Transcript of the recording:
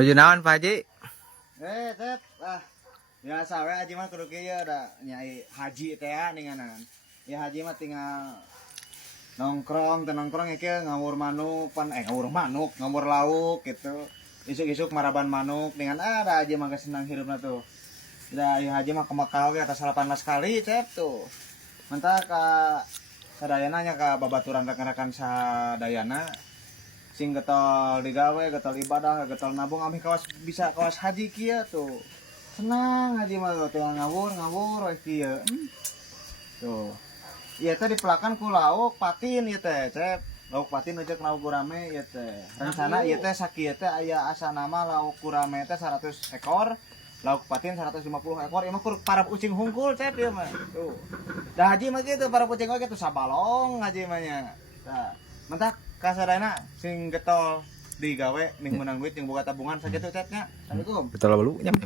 Nuju naon Pak Haji? Tep, biasa we aji mah kudu kieu da nyai haji teh ya ninganan. Ya haji mah tinggal nongkrong, teu nongkrong ya kieu ngawur manuk, ngawur lauk gitu. Isuk-isuk maraban manuk dengan da haji mah geus senang hirupna tuh. Da ieu haji mah ke Mekah ge atas 18 kali cep tuh. Mantap ka sadayana nya ka babaturan rekan-rekan sadayana. Sing getol digawe, getol ibadah, getol nabung amih bisa kawas haji kieu tuh. Senang haji mah tuh ngawur we kieu. Tuh. Ieu teh dipelakan ku lauk patin ieu teh, cep. Lauk patin ujek lauk gurame ieu teh. Rencana ieu teh sakieu teh aya asana mah lauk gurame teh 100 ekor, lauk patin 150 ekor. Ieu mah para ucing hungkul cep ieu mah. Tuh. Da haji mah kitu para ucing oge tuh sabalong haji mah nya. Tah, mentak kasadana sing getol digawe ning meunang duit jeung boga tabungan sakitu cep nya. Assalamualaikum. Betul lu nyam.